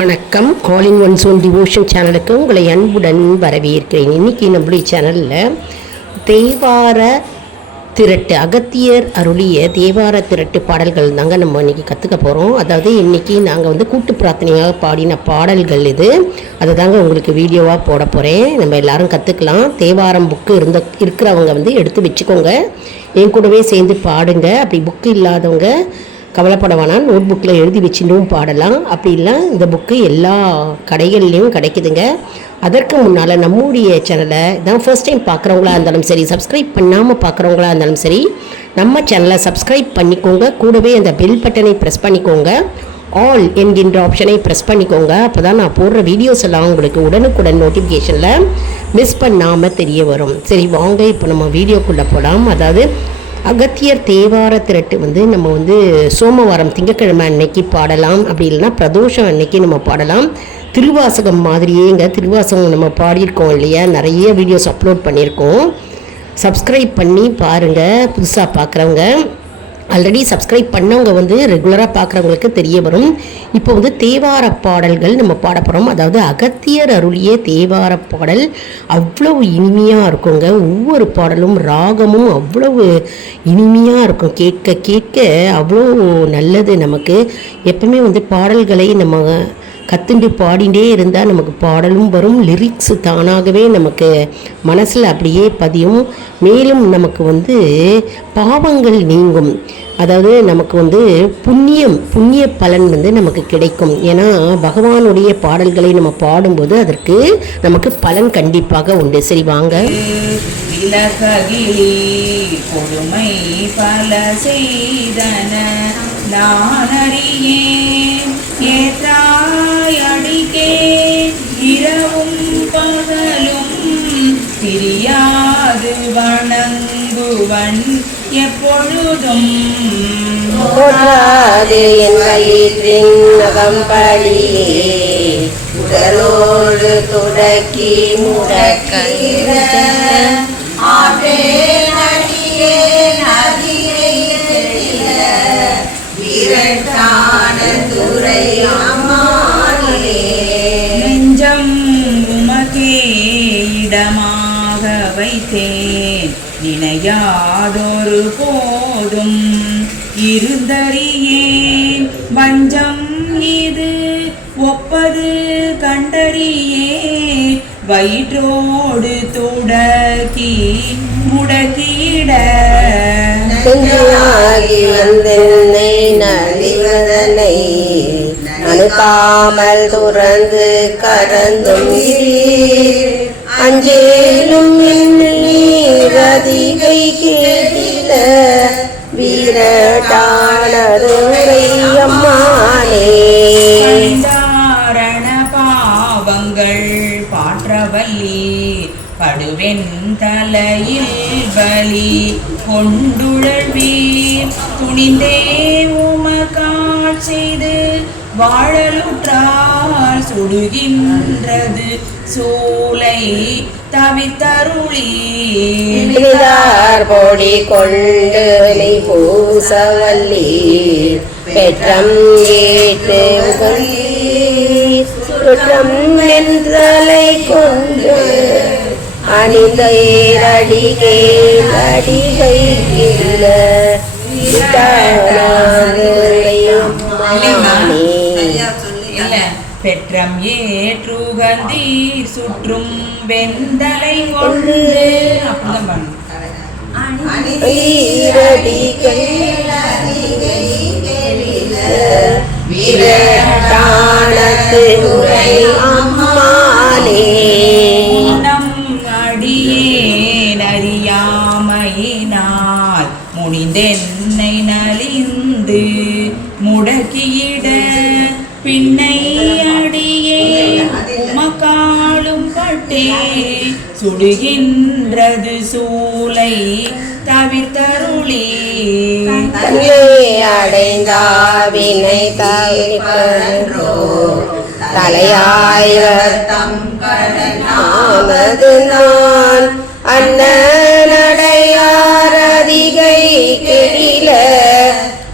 வணக்கம். All in once own devotion சேனலுக்கு உங்களை அன்புடன் வரவேற்கிறேன். இன்றைக்கி நம்மளுடைய சேனலில் தேவார திரட்டு, அகத்தியர் அருளிய தேவார திரட்டு பாடல்கள் தாங்க நம்ம இன்றைக்கி கற்றுக்க போகிறோம். அதாவது இன்றைக்கி நாங்கள் கூட்டு பிரார்த்தனையாக பாடின பாடல்கள் இது. அதை தாங்க உங்களுக்கு வீடியோவாக போட போகிறேன். நம்ம எல்லோரும் கற்றுக்கலாம். தேவாரம் புக்கு இருக்கிறவங்க எடுத்து வச்சுக்கோங்க, என் கூடவே சேர்ந்து பாடுங்க. அப்படி புக்கு இல்லாதவங்க கவலைப்பட வேணாம், நோட் புக்கில் எழுதி வச்சுட்டும் பாடலாம். அப்படி இல்லை, இந்த புக்கு எல்லா கடைகள்லேயும் கிடைக்குதுங்க. அதற்கு முன்னால் நம்முடைய சேனலை தான் ஃபர்ஸ்ட் டைம் பார்க்குறவங்களா இருந்தாலும் சரி, சப்ஸ்கிரைப் பண்ணாமல் பார்க்குறவங்களா இருந்தாலும் சரி, நம்ம சேனலை சப்ஸ்கிரைப் பண்ணிக்கோங்க. கூடவே அந்த பெல் பட்டனை ப்ரெஸ் பண்ணிக்கோங்க. ஆல் என்கின்ற ஆப்ஷனை ப்ரெஸ் பண்ணிக்கோங்க. அப்போ தான் நான் போடுற வீடியோஸ் எல்லாம் உங்களுக்கு உடனுக்குடன் நோட்டிஃபிகேஷனில் மிஸ் பண்ணாமல் தெரிய வரும். சரி வாங்க, இப்போ நம்ம வீடியோக்குள்ளே போகலாம். அதாவது அகத்தியர் தேவார திரட்டு நம்ம சோமவாரம் திங்கக்கிழமை அன்னைக்கு பாடலாம். அப்படி இல்லைன்னா பிரதோஷம் அன்னைக்கு நம்ம பாடலாம். திருவாசகம் மாதிரியேங்க, திருவாசகம் நம்ம பாடியிருக்கோம் இல்லையா, நிறைய வீடியோஸ் அப்லோட் பண்ணியிருக்கோம். சப்ஸ்கிரைப் பண்ணி பாருங்கள். புதுசாக பார்க்குறவங்க, ஆல்ரெடி சப்ஸ்கிரைப் பண்ணவங்க ரெகுலராக பார்க்குறவங்களுக்கு தெரிய வரும். இப்போ தேவார பாடல்கள் நம்ம பாட போகிறோம். அதாவது அகத்தியர் அருளிய தேவார பாடல் அவ்வளவு இனிமையாக இருக்குங்க. ஒவ்வொரு பாடலும் ராகமும் அவ்வளவு இனிமையாக இருக்கும். கேட்க கேட்க அவ்வளோ நல்லது. நமக்கு எப்பவுமே பாடல்களை நம்ம கற்றுண்டு பாடிகிட்டே இருந்தால் நமக்கு பாடலும் வரும், லிரிக்ஸ் தானாகவே நமக்கு மனசில் அப்படியே பதியும். மேலும் நமக்கு பாவங்கள் நீங்கும். அதாவது நமக்கு புண்ணிய பலன் நமக்கு கிடைக்கும். ஏன்னா பகவானுடைய பாடல்களை நம்ம பாடும்போது அதற்கு நமக்கு பலன் கண்டிப்பாக உண்டு. சரி வாங்க. கொடுமை பல செய்தன நானறியேன், ஏற்றாயடிக்கே இரவும் பகலும் பிரியாது வணங்குவன் எப்பொழுதும். உடலோடு தொடக்கி முடக்கிற நெஞ்சம் உமக்கே இடமாக வைத்தேன், நினையாதொரு போதும் இருந்தறியேன். வஞ்சம் இது ஒப்பது கண்டறியேன், வயிற்றோடு தொடக்கி முடக்கிட வந்தென்னை நலிவதனை அணுகாமல் துறந்து கரந்தும் அஞ்சேலும் நீரதிகை கேட்டில வீரட்டானது அம்மானே. பாவங்கள் பாற்றவல்லி படுவென் தலையில் பலி கொண்டுழல்வீர், துணிந்தே உமக்கால் செய்து வாழலுற்றால் சுடுகின்றது சூலை தவித்தருளி. பொடி கொண்டு நீ பூசவல்லி பெற்றம் ஏற்று குற்றம் என்றலை கொண்டு அணிந்த ஏரடிகை அடிகை பெற்றம் ஏற்றுகந்தீர் சுற்றும் வெந்தலை கொண்டு அப்படிதான் அடியேன் அறியாமையினால் முனிந்தென்னை நலிந்து முடக்கியிட பின்னை அடியே உமக்காலும் பட்டே சுடுகின்றது சூலை தவித்தருளி. அடைந்தாவினை தவிர்ப்போ தலையாயர் தம் கடனாமது நான் அண்ணனடையாரதிகை கெடில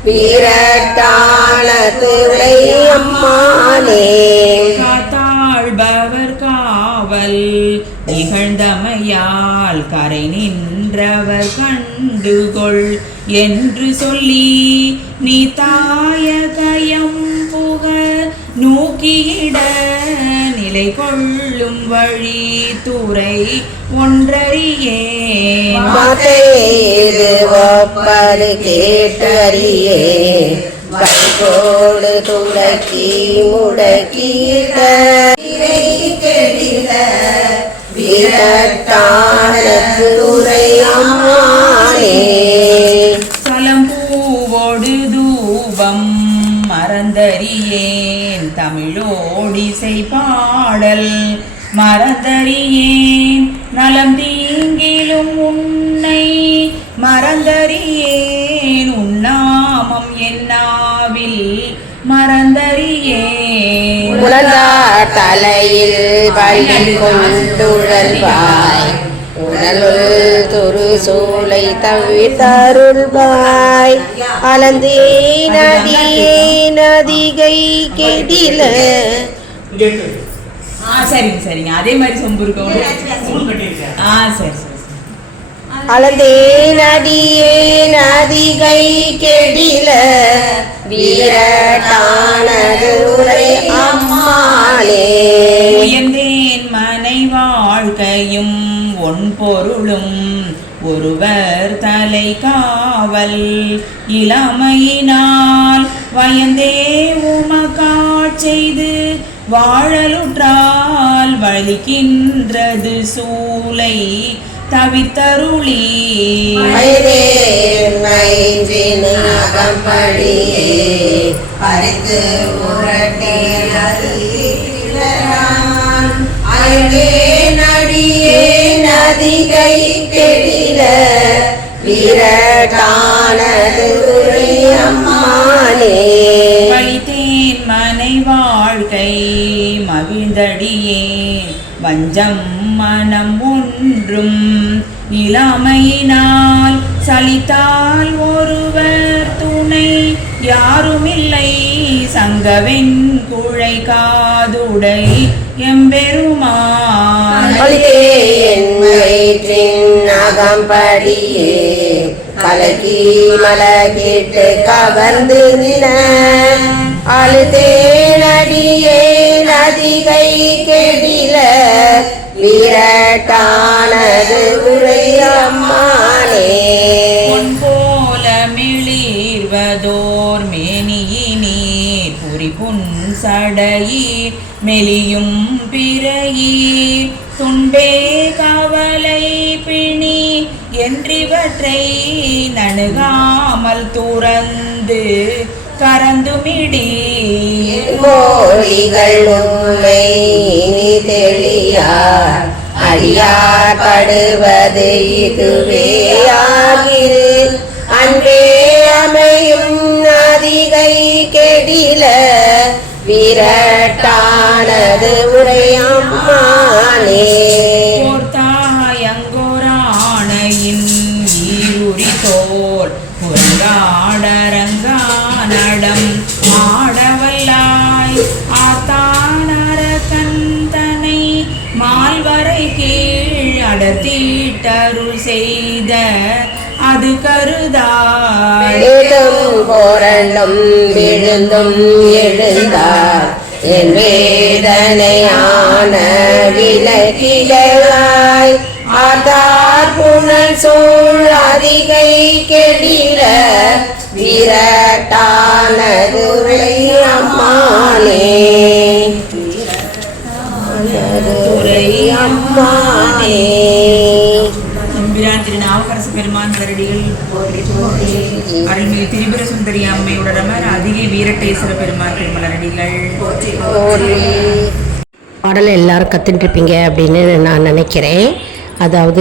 வீரட்டான துறை அம்மானே காவல் இகழ்ந்தமையால் கரை நின்றவர் கண்டுகொள் என்று சொல்லி நீ தாயகயம் புக நோக்கியிட நிலை கொள்ளும் வழி துறை ஒன்றறியே கேட்டறியே வைகோடு துடக்கி முடக்கிட வீரட்டானக்கு துறை அம்மானே சலம்பூவோடு தூபம் மறந்தறியேன் தமிழோடிசை பாடல் மறந்தறியேன் நலம் தீங்கிலும் உன்னை மறந்தறியேன் உன்னாமம் என்னாவில் மறந்தறியேன் உலகார் தலையில் பள்ளி கொண்டுழல்வாய் உடலுள் துரு சூளை தவிர்த்தருள்வாய் அலந்தே நதியே நதிகை கெடில சரிங்க சரிங்க அதே மாதிரி சொம்பு இருக்கும் சரி சரி அலந்தே நதியே நதிகை கெடில வீரட்டானது உரை அம்மாளே உயர்ந்தேன் மனை வாழ்க்கையும் ஒன் பொருளும் ஒருவர் தலை காவல் இளமையினால் வயந்தே உமக்காட் செய்து வாழலுற்றால் வலிக்கின்றது சூலை தவித்தருளி பறித்து நடியே நதிகை கெடில வீரட்டானது அம்மானே பழித்தேன் மனை வாழ்க்கை மகிழ்ந்தடியேன் வஞ்சம் மனம் ஒன்றும் இளமையினால் சலித்தால் ஒருவர் துணை யாருமில்லை சங்கவென் குழை காதுடை எம்பெருமான் அகம்படியே கலக்கி மலகிட்டு கவர்ந்து நின அழுதே நடியே நதிகை கெடில வீரட்டானது உரை அம்மானே பொன் போல மிளிர்வதோர் மேனியினீர் புரி புன் சடையீர் மெலியும் பிறையீர் துண்டே கவலை பிணி என்றிவற்றை நணுகாமல் துறந்து கரந்துமிடி மொழிகள் உண்மை இனி தெளியார் அடியார் படுவது இதுவே ஆகில் அன்பே அமையும் அதிகை கெடில வீரட்டானது உரை அம்மானே போர்த்தாயங்கோராணையின் ஈருரி தோல் பொருளாடரங்கானடம் ஆடவல்லாய் ஆத்தானரகந்தனை மால்வரை கீழ் அடர்த்தீட்டருள் செய்த அது கருதாய் போரண்டும் விழுந்தும் எழுந்தார் என் வேதனையான விலகிடாய் ஆதார் புனல் சூழ் அதிகை கெடில வீரட்டானது உரை அம்மானே உரை அம்மானே எம்பிரான் திரு நாவுக்கரசு பெருமான் கரடிகள் அருள்மிகு திரிபுர சுந்தரி அம்மையோட ரமர் அதிகை வீரட்டேஸ்வர பெருமான் திருமலரடிகள் பாடலை எல்லாரும் கற்றுட்டுருப்பீங்க அப்படின்னு நான் நினைக்கிறேன். அதாவது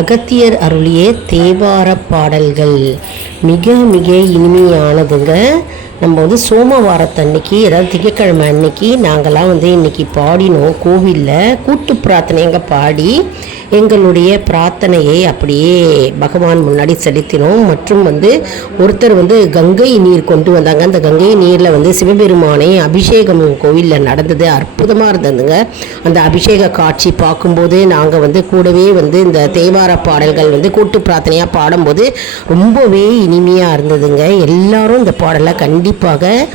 அகத்தியர் அருளிய தேவார பாடல்கள் மிக மிக இனிமையானதுங்க. நம்ம சோமவாரத்தன்னைக்கு, அதாவது திங்கக்கிழமை அன்னைக்கு நாங்கள்லாம் இன்றைக்கி பாடினோம் கோவிலில் கூட்டு பிரார்த்தனைங்க பாடி எங்களுடைய பிரார்த்தனையை அப்படியே பகவான் முன்னாடி செலுத்தினோம். மற்றும் ஒருத்தர் கங்கை நீர் கொண்டு வந்தாங்க. அந்த கங்கை நீரில் சிவபெருமானை அபிஷேகம் கோவிலில் நடந்தது. அற்புதமாக இருந்ததுங்க. அந்த அபிஷேக காட்சி பார்க்கும்போது நாங்கள் கூடவே இந்த தேவார பாடல்கள் கூட்டு பிரார்த்தனையாக பாடும்போது ரொம்பவே இனிமையாக இருந்ததுங்க. எல்லாரும் இந்த பாடலை கண்டிப்பாக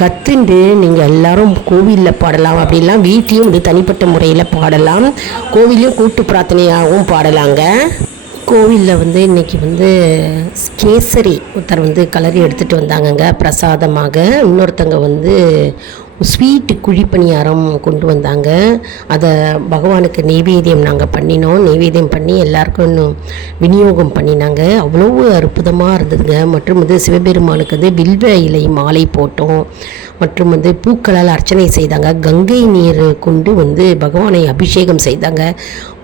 கற்றுண்டு நீங்கள் எல்லாரும் கோவிலில் பாடலாம். அப்படிலாம் வீட்லேயும் தனிப்பட்ட முறையில் பாடலாம். கோவிலையும் கூட்டு பிரார்த்தனையாகவும் பாடலாங்க. கோவிலில் இன்றைக்கி கேசரி ஒருத்தர் கலரி எடுத்துகிட்டு வந்தாங்கங்க பிரசாதமாக. இன்னொருத்தங்க ஸ்வீட்டு குழிப்பணியாரம் கொண்டு வந்தாங்க. அதை பகவானுக்கு நெய்வேத்தியம் நாங்கள் பண்ணினோம். நெய்வேத்தியம் பண்ணி எல்லாருக்கும் விநியோகம் பண்ணினாங்க. அவ்வளோ அற்புதமாக இருந்ததுங்க. மற்றும் சிவபெருமானுக்கு வில்வ இலை மாலை போட்டோம். மற்றும் பூக்களால் அர்ச்சனை செய்தாங்க. கங்கை நீர் கொண்டு பகவானை அபிஷேகம் செய்தாங்க.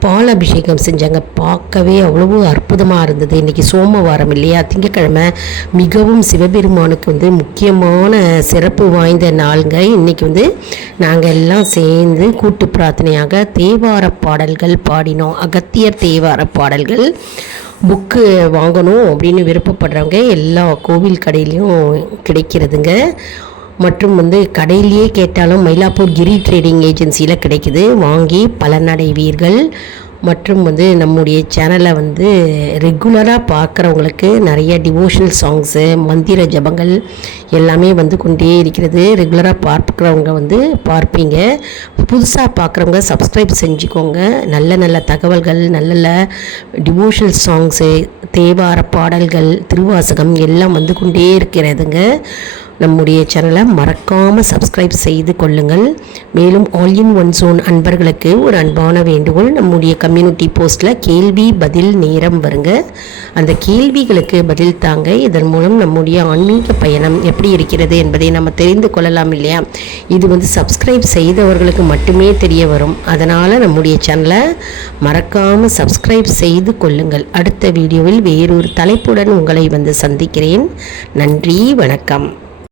பால் அபிஷேகம் செஞ்சாங்க. பார்க்கவே அவ்வளவு அற்புதமாக இருந்தது. இன்றைக்கி சோமவாரம் இல்லையா, திங்கக்கிழமை, மிகவும் சிவபெருமானுக்கு முக்கியமான சிறப்பு வாய்ந்த நாளுங்க. இன்றைக்கி நாங்கள் எல்லாம் சேர்ந்து கூட்டு பிரார்த்தனையாக தேவார பாடல்கள் பாடினோம். அகத்தியர் தேவார பாடல்கள் புக்கு வாங்கணும் அப்படின்னு விருப்பப்படுறவங்க எல்லா கோவில் கடையிலையும் கிடைக்கிறதுங்க. மற்றும் கடையிலேயே கேட்டாலும் மயிலாப்பூர் கிரி ட்ரேடிங் ஏஜென்சியில் கிடைக்குது. வாங்கி பலனடைவீர்கள். மற்றும் நம்முடைய சேனலை ரெகுலராக பார்க்குறவங்களுக்கு நிறைய டிவோஷனல் சாங்ஸு, மந்திர ஜபங்கள் எல்லாமே கொண்டே இருக்கிறது. ரெகுலராக பார்க்குறவங்க பார்ப்பீங்க. புதுசாக பார்க்குறவங்க சப்ஸ்கிரைப் செஞ்சுக்கோங்க. நல்ல நல்ல தகவல்கள், நல்ல நல்ல டிவோஷனல் சாங்ஸு, தேவார பாடல்கள், திருவாசகம் எல்லாம் கொண்டே இருக்கிறதுங்க. நம்முடைய சேனலை மறக்காமல் சப்ஸ்கிரைப் செய்து கொள்ளுங்கள். மேலும் ஆல் இன் ஒன் ஜோன் அன்பர்களுக்கு ஒரு அன்பான வேண்டுகோள். நம்முடைய கம்யூனிட்டி போஸ்ட்டில் கேள்வி பதில் நேரம் வருங்க. அந்த கேள்விகளுக்கு பதில் தாங்க. இதன் மூலம் நம்முடைய ஆன்மீக பயணம் எப்படி இருக்கிறது என்பதை நம்ம தெரிந்து கொள்ளலாம் இல்லையா. இது சப்ஸ்கிரைப் செய்தவர்களுக்கு மட்டுமே தெரிய வரும். அதனால் நம்முடைய சேனலை மறக்காமல் சப்ஸ்கிரைப் செய்து கொள்ளுங்கள். அடுத்த வீடியோவில் வேறொரு தலைப்புடன் உங்களை சந்திக்கிறேன். நன்றி, வணக்கம்.